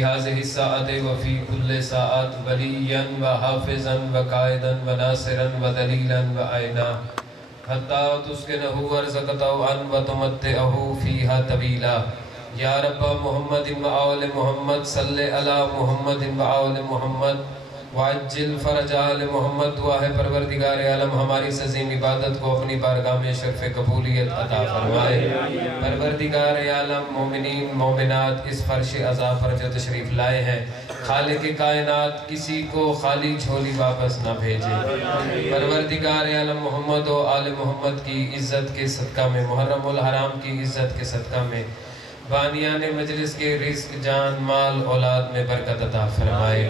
في هذه الساعة وفي كل ساعة وليا وحافظا وقائدا وناصرا ودليلا وعينا حتى تسكنه وارزقته أن وتمتعه فيها طويلا یا رب محمد وآل محمد صلی علی محمد وآل محمد وعجل فرج آل محمد. دعا ہے پروردگار عالم ہماری عظیم عبادت کو اپنی بارگاہ میں شرف قبولیت عطا فرمائے. پروردگار عالم مومنین مومنات اس فرش عزا پر جو تشریف لائے ہیں خالق کائنات کسی کو خالی جھولی واپس نہ بھیجے. پروردگار عالم محمد و آل محمد کی عزت کے صدقہ میں محرم الحرام کی عزت کے صدقہ میں بانیان مجلس کے رزق جان مال اولاد میں برکت عطا فرمائے.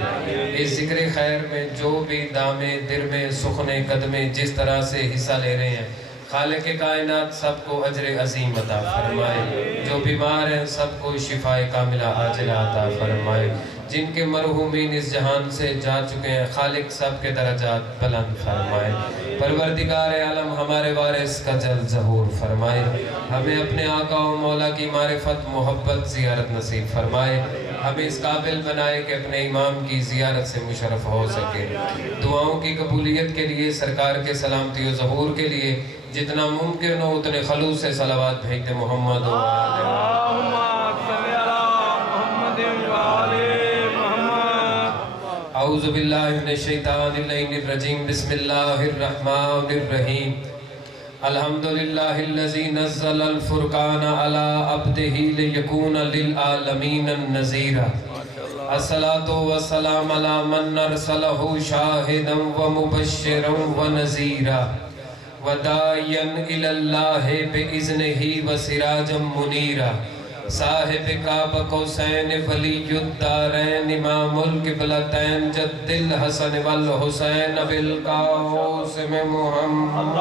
اس ذکر خیر میں جو بھی دامے درمے سخنے قدمے جس طرح سے حصہ لے رہے ہیں خالق کائنات سب کو اجر عظیم عطا فرمائے. جو بیمار ہیں سب کو شفاء کاملہ عاجلہ عطا فرمائے. جن کے مرحومین اس جہان سے جا چکے ہیں خالق سب کے درجات بلند فرمائے. پروردگار عالم ہمارے وارث کا جلد ظہور فرمائے. ہمیں اپنے آقا و مولا کی معرفت محبت زیارت نصیب فرمائے. ہمیں اس قابل بنائے کہ اپنے امام کی زیارت سے مشرف ہو سکے. دعاؤں کی قبولیت کے لیے سرکار کے سلامتی و ظہور کے لیے جتنا ممکن ہو اتنے خلوص سے صلوات بھیجتے محمد و اعوذ باللہ من الشیطان الرجیم. بسم اللہ الرحمن الرحیم. الحمدللہ الذی نزل الفرقان علی عبدہ لیکون للعالمین النذیرا. الصلاة والسلام علی من ارسلہ شاہدا ومبشرا ونذیرا وداعیا الی اللہ بإذنہ وسراجا منیرا. صاحب کعبہ قوسین ولی الدارین امام القبلتین جد الحسن والحسین بالقاسم محمد.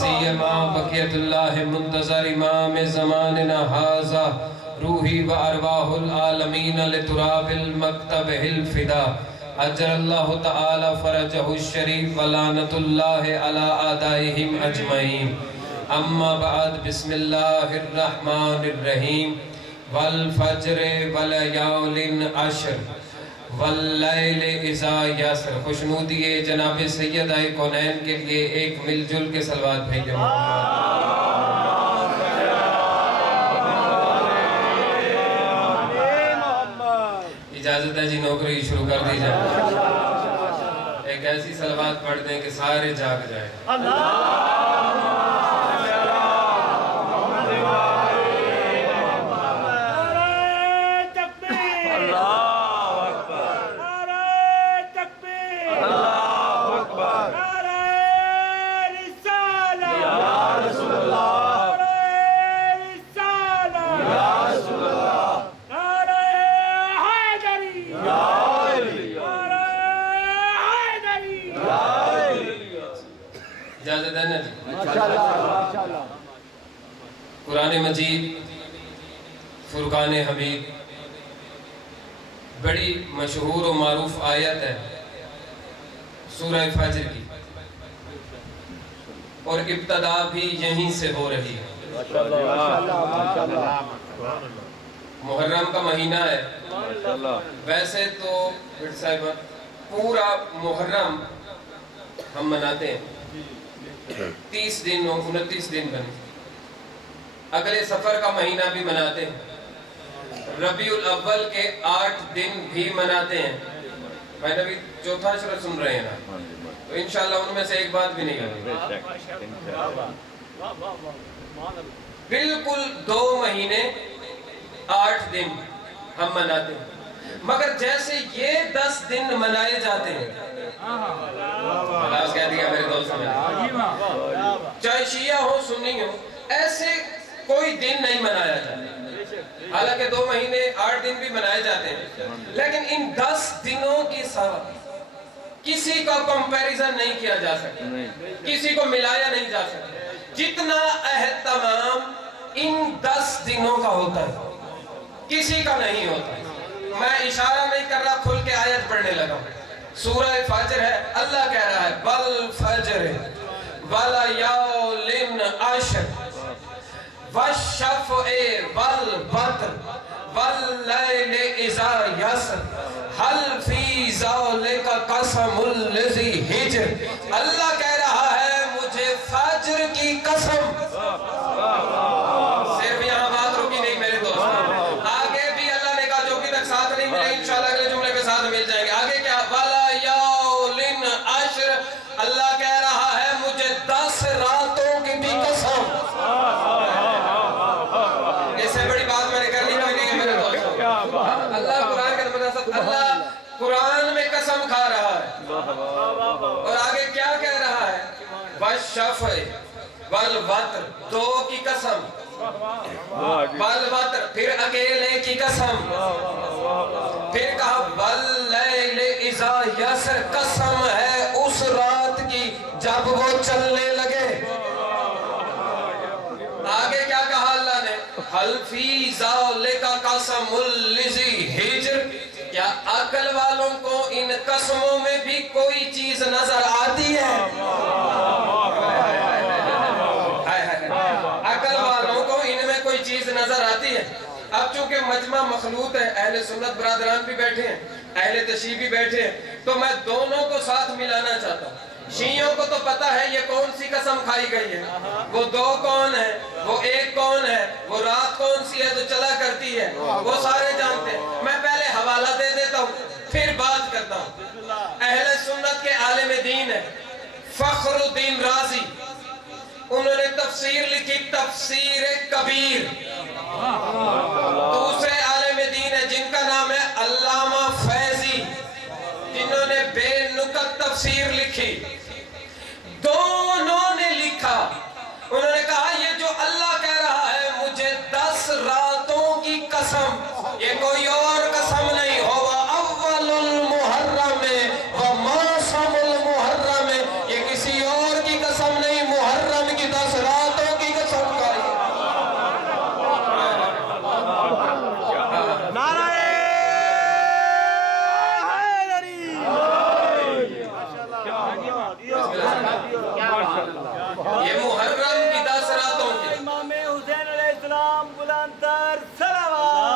سیما بقیت اللہ منتظر امام زماننا ھذا روحی و ارواح العالمین لتراب المکتب الفدا. اجر اللہ تعالی فرجہ الشریف ولعنت اللہ علی اعدائہم اجمعین. اما بعد بسم اللہ الرحمن الرحیم. والفجر ولیال عشر واللیل اذا یسر. خوشنودی جناب سیدہ کونین کے لیے ایک مل جل کے صلوات بھیجے محمد. اجازت ہے جی نوکری شروع کر دی جائے. ایک ایسی صلوات پڑھ دیں کہ سارے جاگ جائیں. اجازت ہے نا جی. قرآن مجید فرقان حمید بڑی مشہور و معروف آیت ہے سورہ فجر کی اور ابتدا بھی یہیں سے ہو رہی ہے. محرم کا مہینہ ہے. ویسے تو پورا محرم ہم مناتے ہیں 30 دن 29 دن بنے. اگلے سفر کا مہینہ بھی مناتے ہیں. ربیع الاول کے 8 دن بھی مناتے ہیں. میں نے بھی چوتھا اشرا سن رہے ہیں نا تو انشاءاللہ ان میں سے ایک بات بھی نہیں ہوگی. بالکل 2 مہینے 8 دن ہم مناتے ہیں. مگر جیسے یہ 10 دن منائے جاتے ہیں کہہ دیا میرے دوستوں میں چاہے شیعہ ہو سنی ہو ایسے کوئی دن نہیں منایا جاتا. حالانکہ 2 مہینے 8 دن بھی منائے جاتے ہیں لیکن ان 10 دنوں کی ساتھ کسی کا کمپیریزن نہیں کیا جا سکتا, کسی کو ملایا نہیں جا سکتا. جتنا اہتمام ان 10 دنوں کا ہوتا ہے کسی کا نہیں ہوتا. میں اشارہ نہیں کر رہا, کھل کے آیت پڑھنے لگا. سورہ فجر ہے, اللہ کہہ رہا ہے والفجر ولیال عشر والشفع والوتر واللیل اذا یسر حل فی ذالک قسم الذی ہجر. اللہ کہہ رہا ہے مجھے فجر کی قسم. صرف یہاں بات رکی نہیں میرے دوست, آگے بھی اللہ نے کہا جو بھی تک ساتھ نہیں ملے انشاءاللہ اگلے جملے پہ ساتھ مل جائیں گے. آگے کیا؟ وَلَيَالٍ عَشْرٍ. اللہ کہہ رہا ہے مجھے 10 راتوں کی بھی قسم. اس سے بڑی بات میں نے کرنی کوئی نہیں ہے میرے دوست. اللہ قرآن کے نمبر اللہ قرآن میں قسم کھا رہا ہے, اور آگے کیا کہہ رہا ہے؟ وَالشَّفْعِ وَالْوَتْرِ, 2 کی قسم, وَالْوَتْرِ پھر اکیلے کی قسم, پھر کہا وَاللَّيْلِ اِذَا یَسْرِ, قسم ہے اس رات کی جب وہ چلنے لگے. آگے کیا کہا اللہ نے؟ حل فی ذالک قسم الذی ہجر. کیا عقل والوں کو ان قسموں میں بھی کوئی چیز نظر آتی ہے؟ عقل والوں کو ان میں کوئی چیز نظر آتی ہے؟ اب چونکہ مجمع مخلوط ہے, اہل سنت برادران بھی بیٹھے ہیں, اہل تشیع بھی بیٹھے ہیں, تو میں دونوں کو ساتھ ملانا چاہتا ہوں. شیعوں کو تو پتا ہے یہ کون سی قسم کھائی گئی ہے, وہ 2 کون ہے, وہ 1 کون ہے, وہ رات کون سی ہے جو چلا کرتی ہے, وہ سارے جانتے ہیں. میں پہلے حوالہ دے دیتا ہوں پھر بات کرتا ہوں. اہل سنت کے عالم دین ہے فخر الدین رازی, انہوں نے تفسیر لکھی تفسیر کبیر. دوسرے عالم دین ہے جن کا نام ہے علامہ فیضی, جنہوں نے بے نکت تفسیر لکھی. دونوں نے لکھا, انہوں نے کہا یہ جو اللہ کہہ رہا ہے مجھے 10 راتوں کی قسم, یہ کوئی اور قسم نہیں ہوگا. اول المحرم و موسم المحرم, یہ کسی اور کی قسم نہیں, محرم کی 10 راتوں کی قسم کا. یہ محرم کی 10 راتوں کی. امام حسین علیہ السلام بلند تر صلوات.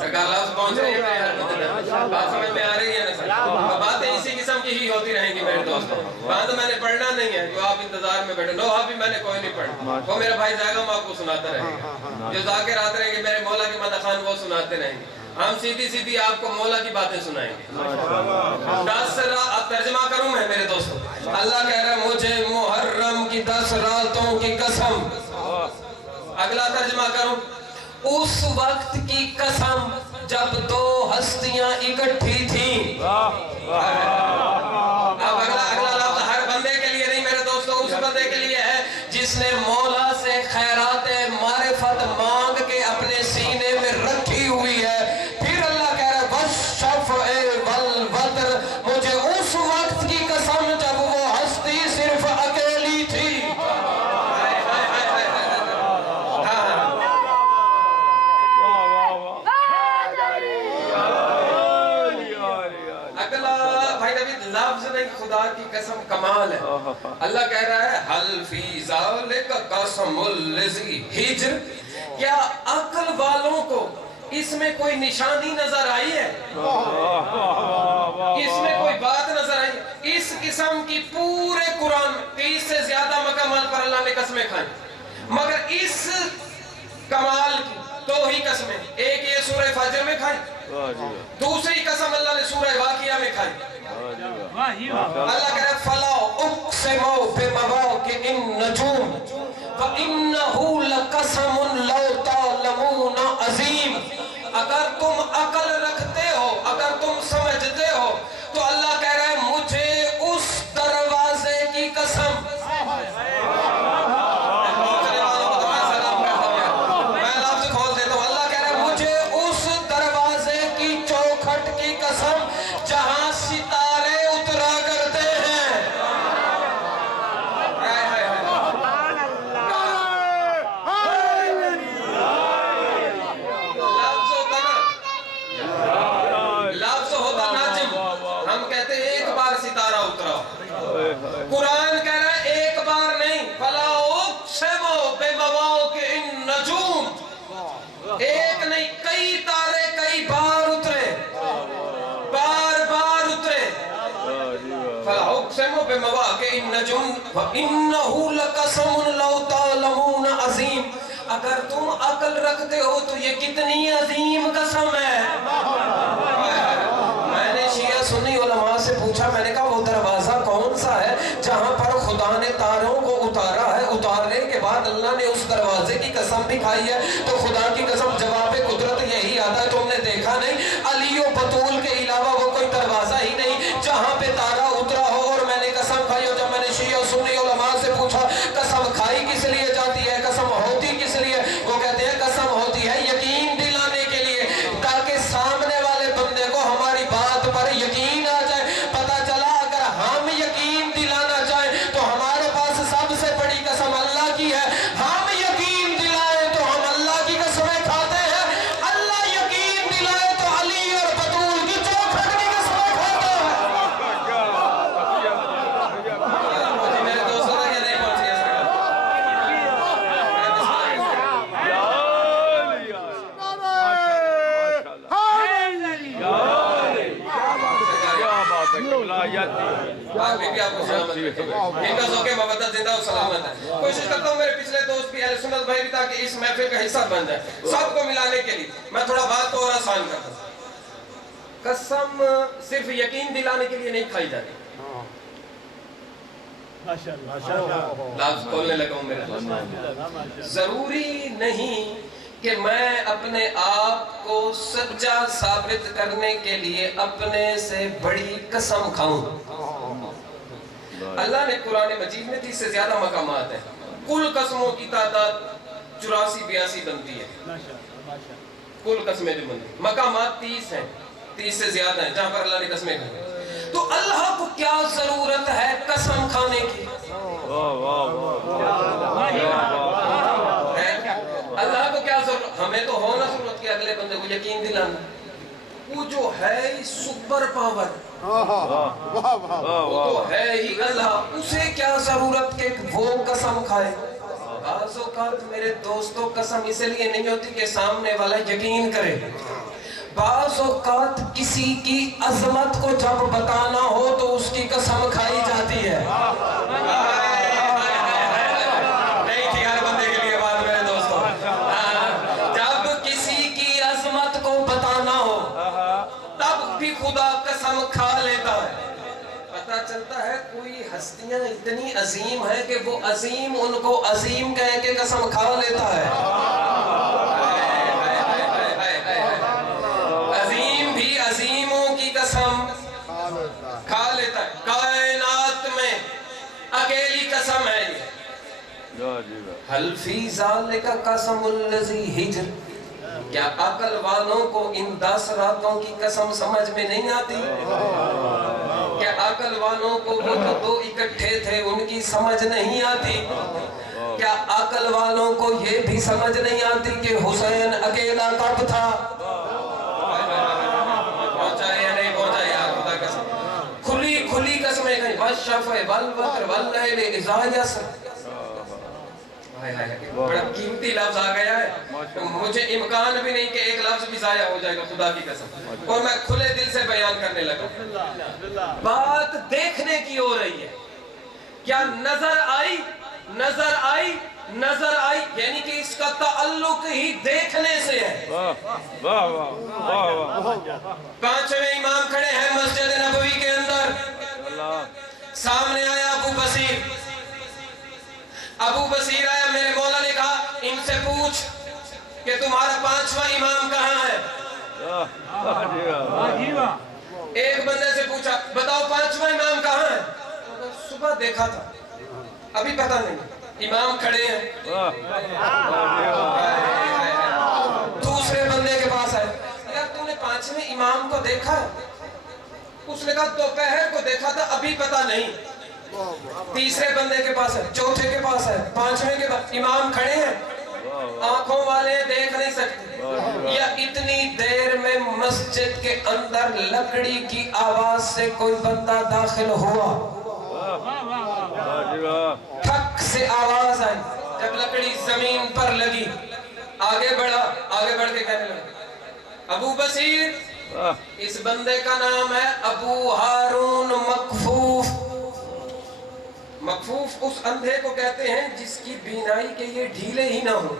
سرکار لفظ پہنچ رہی ہے, بات سمجھ میں آ رہی ہے نا سر؟ باتیں اسی قسم کی ہی ہوتی رہیں گی میرے دوستوں. بات میں نے پڑھنا نہیں ہے جو آپ انتظار میں بیٹھے, نوحہ بھی میں نے کوئی نہیں پڑھنا, وہ میرا بھائی زاغم آپ کو سناتا رہے گا. جو ذاکر آتے رہیں گے میرے مولا کی مدح خان وہ سناتے رہیں گے. ہم سیدھی سیدھی آپ کو مولا کی باتیں سنائیں گے. 10 اب ترجمہ کروں میں میرے دوستوں. اللہ کہہ رہا ہے مجھے محرم کی 10 راتوں کی قسم. اگلا ترجمہ کروں, اس وقت کی قسم جب 2 ہستیاں اکٹھی تھیں. اب اگلا لفظ ہر بندے کے لیے نہیں میرے دوستوں, اس بندے کے لیے ہے جس نے مولا سے خیرات معرفت مانگ کے اپنے سینے میں رکھی ہوئی ہے. پھر اللہ کہہ رہا ہے والشفع والوتر, مجھے اس وقت کی قسم جب وہ ہستی صرف اکیلی تھی. اگلا بھائی نبی لفظ نہیں, خدا کی قسم کمال ہے. اللہ کہہ رہا ہے حل فی ذالک قسم الذی ہجر. کیا عقل والوں کو اس میں کوئی نشانی نظر آئی ہے؟ اس میں کوئی بات نظر آئی؟ اس قسم کی پورے قرآن 30 سے زیادہ مقامات پر اللہ نے قسمیں کھائیں, مگر اس کمال کی 2 ہی قسمیں. ایک یہ سورہ فجر میں کھائی, دوسری قسم اللہ نے سورہ واقعہ میں کھائی. اللہ کہہ رہا ہے فلا اقسم بمواقع النجوم وانہ لقسم لو تعلمون عظیم. اگر تم عقل رکھتے ہو, اگر تم سمجھتے ہو, تو اللہ کہہ رہا ہے مجھے اس دروازے کی قسم. میں لفظ کھول دیتا ہوں, اللہ کہہ رہا ہے مجھے اس دروازے کی چوکھٹ کی قسم جہاں ستارے اترا کرتے ہیں. لفظ ہوتا نا قرآن کہہ رہا ہے ایک بار نہیں، فلا اقسم بمواقع النجوم، ایک نہیں کئی تارے کئی بار اترے، بار بار اترے. فلا اقسم بمواقع النجوم وانہ لقسم لو تعلمون عظیم. اگر تم عقل رکھتے ہو تو یہ کتنی عظیم قسم ہے. میں نے شیعہ سنی علماء سے پوچھا، میں نے کہا وہ دروازہ کون سا ہے جہاں پر خدا نے تاروں کو اتارا ہے، اتارنے کے بعد اللہ نے اس دروازے کی قسم بھی کھائی ہے؟ تو خدا کی قسم جواب قدرت یہی آتا ہے، تم نے دیکھا نہیں علی و بطول کے علاوہ وہ کوئی دروازہ ہی نہیں جہاں پہ تارا اترا ہو اور میں نے قسم کھائی ہو. جب میں نے شیعہ سنی علماء سے پوچھا قسم کھائی کس لیے جاتی ہے، قسم ہوتی کس لیے، وہ کہتے ہیں قسم ہوتی ہے یقین دلانے کے لیے، تاکہ سامنے والے بندے کو ہماری بات پر یقین آ جائے. پتہ چلا اگر ہم یقین دلانا چاہیں تو ہمارے پاس سب سے بڑی قسم اللہ کی ہے. ہم یقین دلائیں تو ہم اللہ کی قسمیں کھاتے ہیں، اللہ یقین دلائے تو علی اور بطول کی چوکھٹ کی قسمیں کھاتے ہیں. میرے دوستوں تک یہ نہیں پہنچ گیا آپ کو سلامت رکھے ان کا ذوق مودت زندہ و سلامت ہے. کوشش کرتا ہوں میرے پچھلے دوست بھی اہل سنت بھائی بھی تاکہ اس محفل کا حصہ بن جائے، سب کو ملانے کے لیے میں تھوڑا بات کو اور آسان کرتا ہوں. قسم صرف یقین دلانے کے لیے نہیں کھائی جاتی. لفظ کھولنے لگا ہوں میرا. ضروری نہیں کہ میں اپنے آپ کو سچا ثابت کرنے کے لیے اپنے سے بڑی قسم کھاؤں. اللہ نے قرآن مجید میں 30 سے زیادہ مقامات ہیں، کل قسموں کی تعداد 84-82 بنتی ہے. کل قسمیں جو بنتی ہیں مقامات 30 ہیں، 30 سے زیادہ ہیں جہاں پر اللہ نے قسمیں کھائی. تو اللہ کو کیا ضرورت ہے قسم کھانے کی؟ اللہ کو کیا ضرورت؟ ہمیں تو ہونا ضرورت کہ اگلے بندے کو یقین دلانا. وہ جو ہے سپر پاور، وہ تو ہے ہی اللہ، اسے کیا ضرورت کہ وہ قسم کھائے؟ بعض اوقات میرے دوستوں قسم اس لیے نہیں ہوتی کہ سامنے والا یقین کرے. بعض اوقات کسی کی عظمت کو جب بتانا ہو تو اس کی قسم کھائی جاتی ہے. نہیں تھی ہر بندے کے لیے بات میرے دوستوں. جب کسی کی عظمت کو بتانا ہو تب بھی خدا قسم کھا لیتا ہے. پتہ چلتا ہے کوئی ہستیاں اتنی عظیم ہیں کہ وہ عظیم ان کو عظیم کہہ کے قسم کھا لیتا ہے. عظیم بھی عظیموں کی قسم کھا لیتا ہے. کائنات میں اکیلی قسم ہے یہ. حل فی ذالک قسم الذی ہجر. کیا عقل والوں کو ان 10 راتوں کی قسم سمجھ میں نہیں آتی؟ کیا عقل والوں کو وہ جو 2 اکٹھے تھے ان کی سمجھ نہیں آتی؟ کیا عقل والوں کو یہ بھی سمجھ نہیں آتی کہ حسین اکیلا کب تھا؟ پہنچا یا نہیں پہنچا یا خدا قسم. کھلی قسمیں کہیں والشفع والوتر واللیل اذا یسر. بڑا قیمتی لفظ آ گیا ہے، مجھے امکان بھی نہیں کہ ایک لفظ بھی ضائع ہو جائے گا خدا کی قسم. اور میں کھلے دل سے بیان کرنے لگا. بات دیکھنے کی ہو رہی ہے. کیا نظر آئی یعنی کہ اس کا تعلق ہی دیکھنے سے ہے. 5ویں امام کھڑے ہیں مسجد نبوی کے اندر. سامنے آیا ابو بصیر آیا. میرے مولا نے کہا ان سے پوچھ کہ تمہارا 5واں امام کہاں ہے. ایک بندے سے پوچھا بتاؤ 5واں امام کہاں ہے. صبح دیکھا تھا ابھی پتہ نہیں. امام کھڑے ہیں. دوسرے بندے کے پاس آئے یار تم نے 5ویں امام کو دیکھا؟ اس نے کہا دوپہر کو دیکھا تھا ابھی پتہ نہیں. تیسرے بندے کے پاس ہے، چوتھے کے پاس ہے، 5ویں کے پاس. امام کھڑے ہیں، آنکھوں والے دیکھ نہیں سکتے. یا اتنی دیر میں مسجد کے اندر لکڑی کی آواز سے کوئی بندہ داخل ہوا. ٹھک سے آواز آئی، جب لکڑی زمین پر لگی، آگے بڑھا، آگے بڑھ کے کہنے لگا ابو بصیر، اس بندے کا نام ہے ابو ہارون مکفوف۔ مکفوف اس اندھے کو کہتے ہیں جس کی بینائی کے یہ ڈھیلے ہی نہ ہوں۔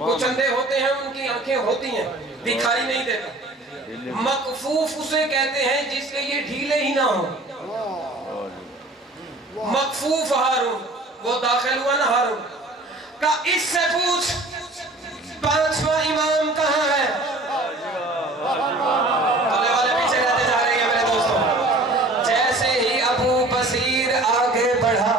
کچھ اندھے ہوتے ہیں ان کی آنکھیں ہوتی ہیں، دکھائی نہیں دیتا۔ مکفوف اسے کہتے ہیں جس کے یہ ڈھیلے ہی نہ ہوں۔ مکفوف ہارون، وہ داخل ہوا نا ہارون کا، اس سے پوچھ پانچواں امام کہاں ہے؟ بولے والے پیچھے رہتے جا رہے ہیں میرے دوستوں۔ جیسے ہی ابو بصیر آگے بڑھا،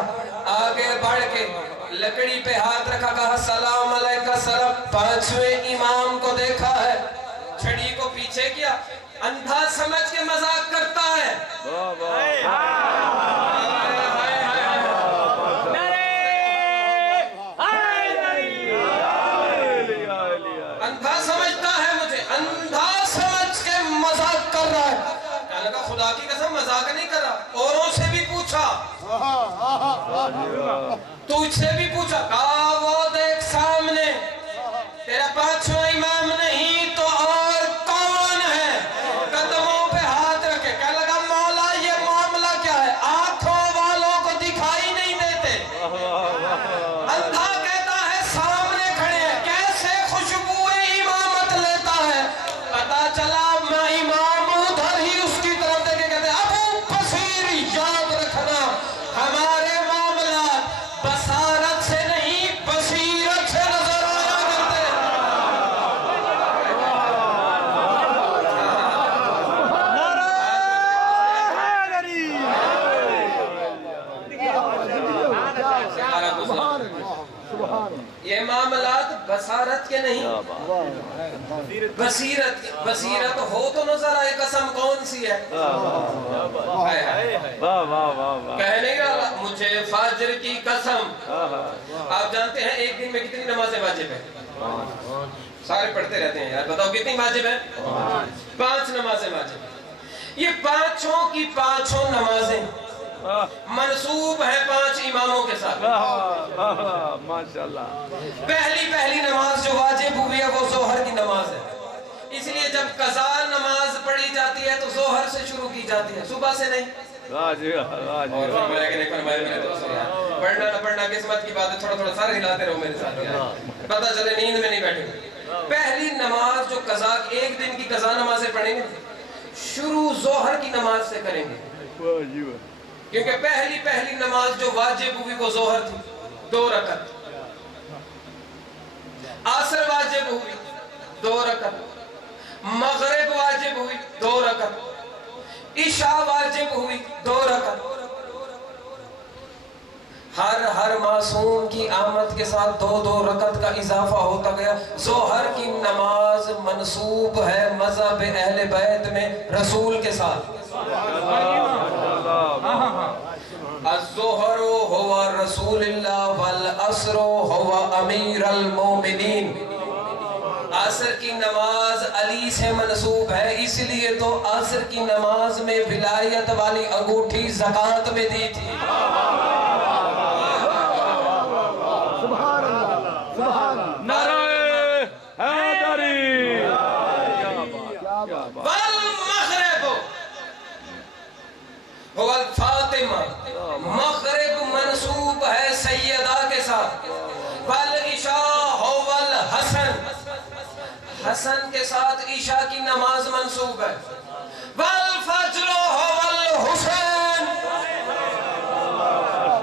آگے بڑھ کے لکڑی پہ ہاتھ رکھا، کہا سلام علیکہ سلام، پانچویں امام کو دیکھا ہے، چھڑی کو پیچھے کیا، اندھا سمجھ کے مذاق کرتا ہے۔ اندھا سمجھتا ہے مجھے، اندھا سمجھ کے مذاق کر رہا ہے۔ کہنے لگا خدا کی قسم مذاق نہیں کر رہا، اوروں سے بھی پوچھا، تجھ سے بھی پوچھا، کہا وہ دیکھ سامنے تیرا پانچواں امام نہیں تو اور کون ہے؟ قدموں پہ ہاتھ رکھے، کہنے لگا مولا یہ معاملہ کیا ہے؟ آنکھوں والوں کو دکھائی نہیں دیتے۔ اندھا کہتا ہے سامنے کھڑے ہیں، کیسے خوشبو امامت لیتا ہے؟ پتا چلا میں امام ادھر ہی اس کی طرف دیکھے، کہتے ہیں ابو بصیر یاد رکھنا ہمارے معاملات بصارت سے نہیں بصیرت سے نظر آیا کرتے ہیں۔ یہ معاملات بصارت کے نہیں، بصیرت، بصیرت ہو تو نظر آئے، قسم کون سی ہے؟ کہہ نہیں رہا مجھے فجر کی قسم۔ آپ جانتے ہیں ایک دن میں کتنی نمازیں واجب ہیں؟ سارے پڑھتے رہتے ہیں یار، بتاؤ کتنی واجب ہیں؟ 5 نمازیں واجب ہیں۔ یہ پانچوں کی پانچوں نمازیں منسوب ہے 5 اماموں کے ساتھ۔ پہلی نماز جو واجب ہوئی ہے وہ ظہر کی نماز ہے، اس لیے جب قضا نماز پڑھی جاتی ہے تو ظہر سے شروع کی جاتی ہے، صبح سے نہیں۔ اور فرمایا کہ نہیں فرمایا میرے دوستوں، یار پڑھنا نہ پڑھنا قسمت کی بات ہے، تھوڑا تھوڑا سارے ہلاتے رہو میرے ساتھ یار، پتہ چلے نیند میں نہیں بیٹھے۔ پہلی نماز جو قضا، ایک دن کی قضا نمازیں پڑھیں گے، شروع ظہر کی نماز سے کریں گے، کیونکہ پہلی نماز جو واجب ہوئی وہ ظہر تھی، 2 رکعت۔ عصر واجب ہوئی 2 رکعت، مغرب واجب ہوئی 2 رکعت، عشاء واجب ہوئی 2 رکعت۔ ہر معصوم کی آمد کے ساتھ 2 رکعت کا اضافہ ہوتا گیا۔ ظہر کی نماز منسوب ہے مذہب اہل بیت میں رسول کے ساتھ۔ الظہر ہوا رسول اللہ والعصر ہوا امیر المومنین۔ عصر کی نماز علی سے منسوب ہے، اس لیے تو عصر کی نماز میں ولایت والی انگوٹھی زکوٰۃ میں دی تھی۔ والمغرب هو الفاطمہ، مغرب منسوب ہے سیدہ کے ساتھ۔ والعشاء هو الحسن، حسن کے ساتھ عشاء کی نماز منسوب ہے۔ والفجر هو الحسین،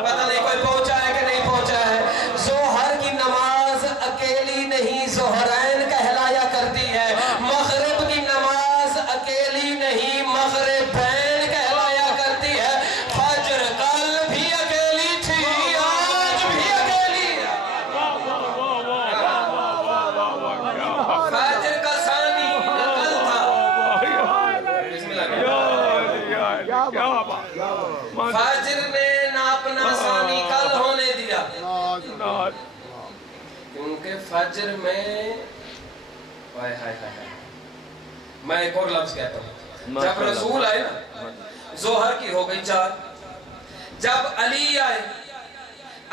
پتہ نہیں کوئی پہنچا ہے کہ نہیں پہنچا ہے۔ ظہر کی نماز اکیلی نہیں ظہرین کہلایا کرتی ہے، مغرب کی نماز اکیلی نہیں مغربین کہلایا کرتی ہے۔ فجر کل بھی اکیلی تھی، آج بھی اکیلی ہے۔ فجر کا ثانی کل تھا، بسم اللہ، فجر نے نہ اپنا ثانی کل ہونے دیا، کیونکہ فجر میں میں ایک اور لفظ کہتا ہوں، جب رسول آئے نا ظہر کی ہو گئی 4. جب علی آئے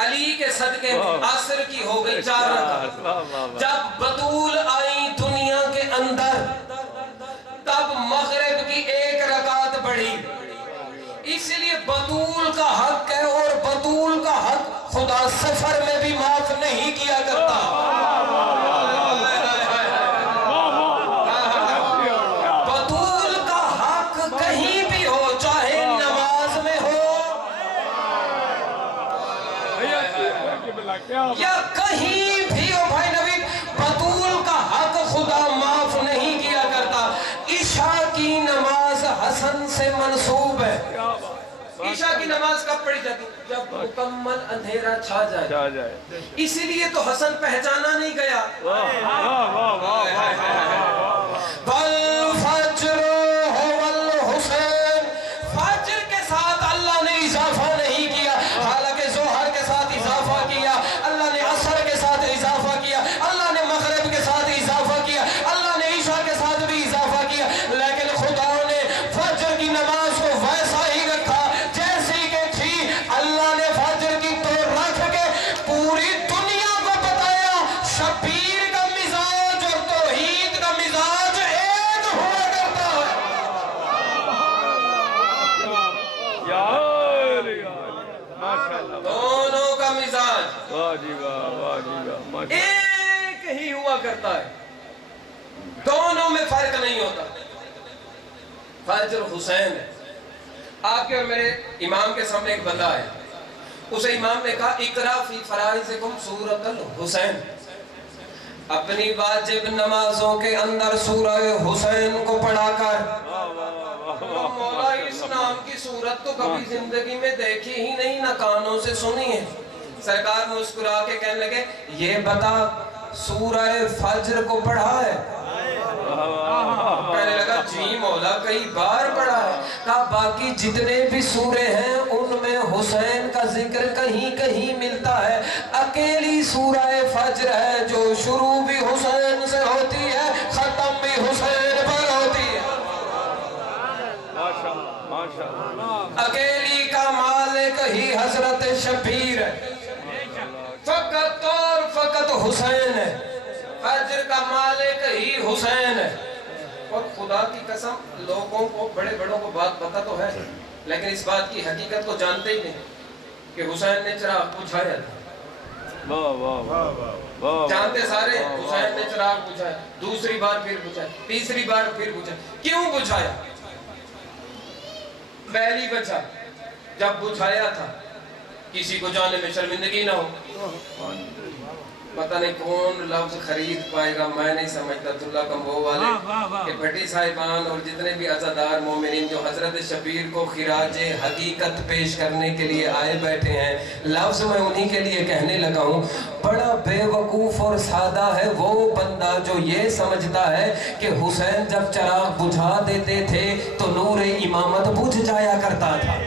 علی کے صدقے میں عصر کی ہو گئی 4 رکعت. جب بطول آئی دنیا کے اندر تب مغرب کی 1 رکعت بڑھی. اس لیے بطول کا حق ہے اور بطول کا حق خدا سفر میں بھی معاف نہیں کیا کرتا. بطول کا حق کہیں بھی ہو, چاہے نماز میں ہو یا کہیں بھی ہو بھائی نبی, بطول کا حق خدا معاف نہیں کیا کرتا. عشاء کی نماز حسن سے منسوب ہے. عشاء کی نماز کب پڑھی جاتی؟ جب مکمل اندھیرا چھا جائے. اسی لیے تو حسن پہچانا نہیں گیا. فجر فجر کے ساتھ اللہ نے اضافہ نہیں کیا, حالانکہ ظہر کے ساتھ اضافہ کیا, اللہ نے عصر کے ساتھ اضافہ کیا, اللہ نے مغرب کے ساتھ اضافہ کیا, اللہ نے عشاء کے ساتھ بھی اضافہ کیا, لیکن خدا نے فجر کی نماز کو ویسا ہی رکھا جیسی کہ تھی. اللہ نے فجر کی تو رکھ کے پوری دنیا کو بتایا شبیر کا مزاج اور توحید کا مزاج ایک ہوا کرتا ہے. دونوں کا مزاج ایک ہی ہوا کرتا ہے, دونوں میں فرق نہیں ہوتا. فجر حسین ہے. آپ کے اور میرے امام کے سامنے ایک بندہ ہے, اسے امام نے کہا اقرا فی فرائضکم سورۃ الحسین, اپنی واجب نمازوں کے اندر سورہ حسین کو پڑھا کر. مولا اس نام کی سورت تو کبھی زندگی میں دیکھی ہی نہیں, نہ کانوں سے سنی ہے. سرکار مسکرا کے کہنے لگے یہ بتا سورہ فجر کو پڑھا ہے؟ کہنے لگا جی مولا کئی بار پڑھا ہے. کہا باقی جتنے بھی سورے ہیں ان میں حسین کا ذکر کہیں کہیں ملتا ہے, اکیلی سورہ فجر ہے جو شروع بھی حسین سے ہوتی ہے ختم بھی حسین پر ہوتی ہے. اکیلی کا مالک ہی حضرت شبیر ہے, فقط اور فقط حسین ہے. فجر کا مالک ہی حسین ہے. اور خدا کی قسم لوگوں کو بڑے بڑوں کو بات پتہ تو ہے, لیکن اس بات کی حقیقت کو جانتے ہی نہیں کہ حسین نے چراغ بجھایا تھا. جانتے سارے حسین نے چراغ بجھایا, دوسری بار پھر بجھایا, تیسری بار پھر بجھایا. کیوں بجھایا؟ پہلی وجہ جب بجھایا تھا کسی کو جانے میں شرمندگی نہ ہو. پتہ نہیں کون لفظ خرید پائے گا, میں نہیں سمجھتا. اللہ کمبو والے کہ بھٹی صاحبان اور جتنے بھی عزادار مومنین جو حضرت شبیر کو خراج حقیقت پیش کرنے کے لیے آئے بیٹھے ہیں, لفظ میں انہی کے لیے کہنے لگا ہوں. بڑا بے وقوف اور سادہ ہے وہ بندہ جو یہ سمجھتا ہے کہ حسین جب چراغ بجھا دیتے تھے تو نور امامت بجھ جایا کرتا تھا.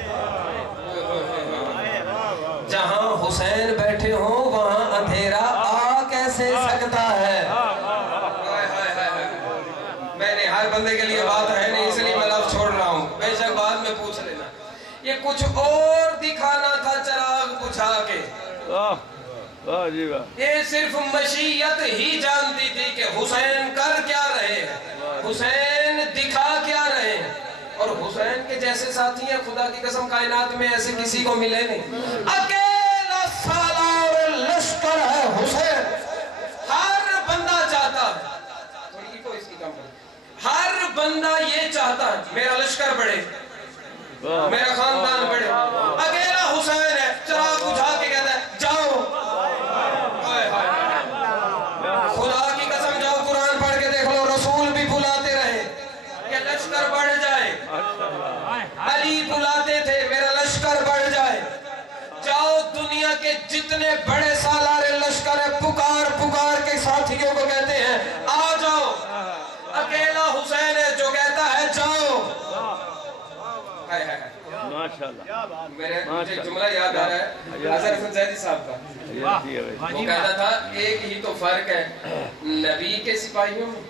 جہاں حسین بیٹھے ہوں وہاں اندھیرا آ کیسے سکتا ہے؟ میں نے ہر بندے کے لیے بات ہے نہیں, اس لیے میں لفظ چھوڑ رہا ہوں, بے شک بعد میں پوچھ لینا. یہ کچھ اور دکھانا تھا چراغ بجھا کے. یہ صرف مشیت ہی جانتی تھی کہ حسین کر کیا رہے ہیں, حسین دکھا کیا رہے ہیں. اور حسین کے جیسے ساتھی ہیں خدا کی قسم کائنات میں ایسے کسی کو ملے نہیں. اکیلا سالار لشکر ہے حسین. ہر بندہ چاہتا ہے, تھوڑی کو اس کی کم کریں, ہر بندہ یہ چاہتا ہے میرا لشکر بڑھے, میرا خاندان بڑھے. اکیلا حسین ہے, چراغ بجھا کے کہتا ہے جاؤ. خدا کی قسم جاؤ, قرآن پڑھ کے دیکھ لو, رسول بھی بلاتے رہے کہ لشکر بڑھ جائے. علی بلاتے تھے میرا لشکر بڑھ جائے. جاؤ دنیا کے جتنے بڑے سالار لشکر ہے پکار پکار کے ساتھیوں کو کہتے ہیں آ جاؤ. اکیلا حسین ہے جو کہتا ہے جاؤ. میرے مجھے جملہ یاد آ رہا ہے حضرت حسن زیدی صاحب کا. وہ کہتا تھا ایک ہی تو فرق ہے نبی کے سپاہیوں میں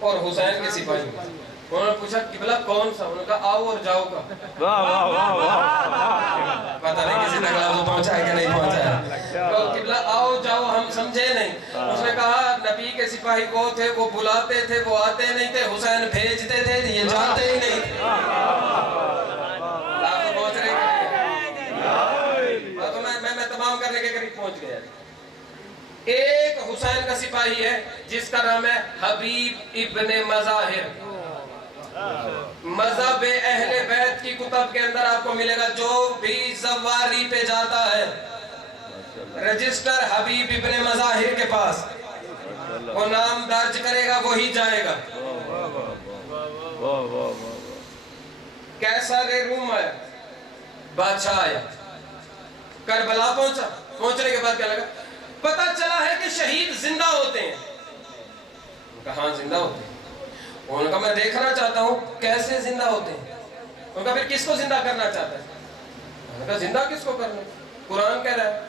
اور حسین کے سپاہیوں میں. انہوں نے پوچھا قبلہ کون سا؟ انہوں نے کہا آؤ اور جاؤ کا. پتہ نہیں کسی تک لفظ پہنچا ہے کہ نہیں پہنچا ہے. تو قبلہ آؤ جاؤ ہم سمجھے نہیں. اس نے کہا نبی کے سپاہی وہ تھے، وہ بلاتے تھے، وہ آتے نہیں تھے، حسین بھیجتے تھے، یہ جاتے ہی نہیں تھے. لفظ پہنچ رہے ہیں. تو میں تمام کرنے کے قریب پہنچ گیا. ایک حسین کا سپاہی ہے جس کا نام ہے حبیب ابن مظاہر. مذہب اہل بیت کی کتب کے اندر آپ کو ملے گا جو بھی زواری پہ جاتا ہے رجسٹر حبیب ابن مظاہر کے پاس وہ نام درج کرے گا وہی جائے گا. کیسر روم آیا، بادشاہ آیا، کربلا پہنچا. پہنچنے کے بعد کیا لگا؟ پتہ چلا ہے کہ شہید زندہ ہوتے ہیں. کہاں زندہ ہوتے ہیں؟ انہوں نے کہا میں دیکھنا چاہتا ہوں کیسے زندہ ہوتے ہیں. انہوں نے کہا پھر کس کو زندہ کرنا چاہتا ہے؟ انہوں نے کہا زندہ کس کو کرنا؟ قرآن کہہ رہا ہے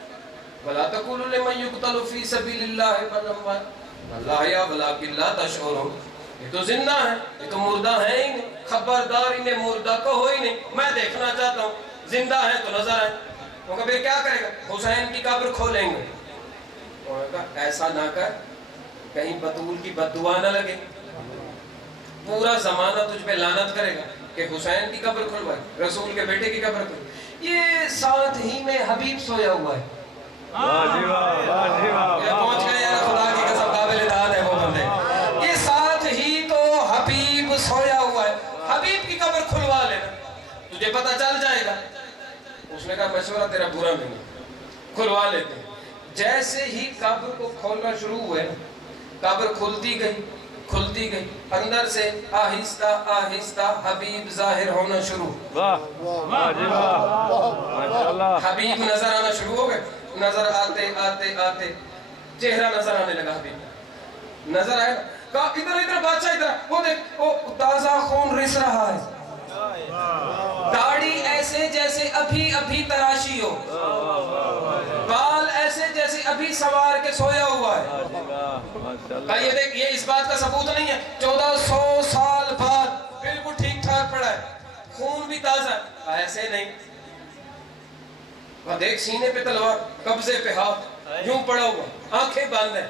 وَلَا تَقُولُوا لِمَن يُقْتَلُ فِي سَبِيلِ اللَّهِ بَلْ أَمْوَاتٌ وَاللَّهُ وَلَٰكِن لَا تَشْعُرُونَ. یہ تو زندہ ہیں، یہ تو مردہ ہیں ہی نہیں. خبردار انہیں مردہ کو ہو ہی نہیں. میں دیکھنا چاہتا ہوں زندہ ہیں تو نظر آئے. انہوں نے کہا پھر کیا کرے گا؟ حسین کی قبر کھولیں گے. انہوں نے کہا ایسا نہ کر کہیں بطول کی بددعا نہ لگے. پورا زمانہ تجھ پہ لعنت کرے گا کہ حسین کی قبر کھلوائی، رسول کے بیٹے کی قبر کھلوائی. یہ ساتھ ہی میں حبیب سویا ہوا ہے. یہ پہنچ گئے یار، خدا کی قسم قابل داد ہے وہ بندے. یہ ساتھ ہی تو حبیب سویا ہوا ہے. حبیب کی قبر کھلوا لینا تجھے پتہ چل جائے گا. اس نے کہا مشورہ تیرا برا نہیں، کھلوا لیتے. جیسے ہی قبر کو کھولنا شروع ہوئے قبر کھلتی گئی کھلتی گئی. اندر سے آہستہ آہستہ حبیب ظاہر ہونا شروع. حبیب نظر آنا شروع ہو گئے. نظر آتے آتے آتے چہرہ نظر آنے لگا. حبیب نظر آئے. کہا ادھر ادھر بادشاہ ادھر. وہ دیکھ وہ تازہ خون رس رہا ہے. داڑھی ایسے جیسے ابھی ابھی تراشی ہو، بال ایسے جیسے ابھی سوار کے سویا ہوا ہے. یہ دیکھ یہ اس بات کا ثبوت نہیں ہے 1400 سال بعد بالکل ٹھیک ٹھاک پڑا ہے، خون بھی تازہ. ایسے نہیں. وہ دیکھ سینے پہ تلوار، قبضے پہ ہاتھ، یوں پڑا ہوا، آنکھیں بند ہیں.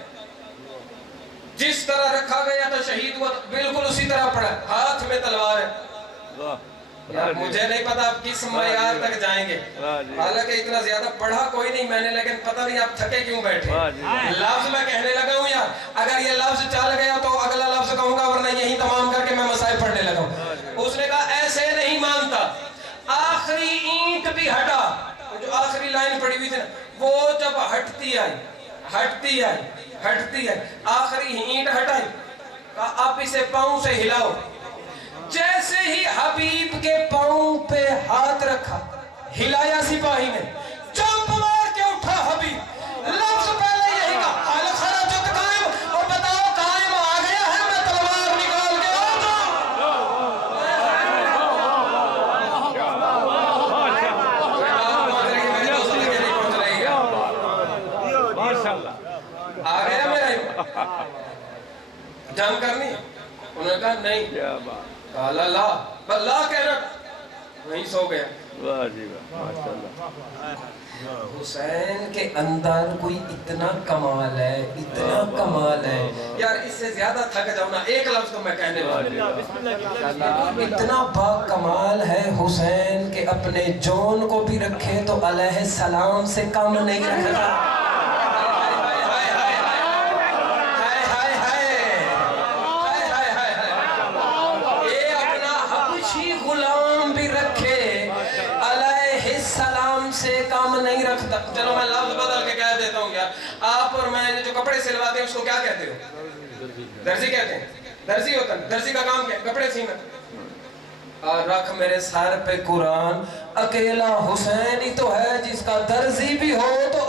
جس طرح رکھا گیا تھا شہید ہوا بالکل اسی طرح پڑا ہے. ہاتھ میں تلوار ہے. مجھے نہیں پتا آپ کس معیار تک جائیں گے. حالانکہ اتنا زیادہ پڑھا کوئی نہیں میں نے، لیکن پتہ نہیں آپ تھکے کیوں بیٹھے. لفظ میں کہنے لگا ہوں یار، اگر یہ لفظ چل گیا تو اگلا لفظ کہوں گا، ورنہ یہی تمام کر کے میں مسائل پڑھنے لگا ہوں. اس نے کہا ایسے نہیں مانتا. آخری اینٹ بھی ہٹا. جو آخری لائن پڑی ہوئی تھی نا وہ جب ہٹتی آئی ہٹتی آئی ہٹتی آئی آخری اینٹ ہٹائی. کہا اب اسے پاؤں سے ہلاؤ. جیسے ہی حبیب کے پاؤں پہ ہاتھ رکھا ہلایا سپاہی نے، جمپ مار کے اٹھا حبیب. لفظ پہلے یہی کہا حال خرجت قائم، اور بتاؤ قائم آ گیا ہے میں تلوار نکال کے آ جاؤں. آ گیا میرا جنگ کرنی. انہوں نے کہا نہیں. کہا لا لا کہنا وہیں سو گیا. حسین کے اندر کوئی اتنا کمال ہے، اتنا کمال ہے یار. اس سے زیادہ تھک جاؤں نا ایک لفظ تو میں کہنے والا. اتنا با کمال ہے حسین کہ اپنے جون کو بھی رکھے تو علیہ السلام سے کم نہیں رکھتا. کام نہیں رکھتا. چلو میں لفظ بدل کے کہہ دیتا ہوں یار. آپ اور میں جو کپڑے سلواتے ہیں اس کو کیا کہتے ہو؟ درزی کہتے ہیں. درزی ہوتا ہے. درزی کا کام کیا؟ کپڑے سینا. اور رکھ میرے سر پہ قرآن، اکیلا حسین ہی تو ہے جس کا درزی بھی ہو تو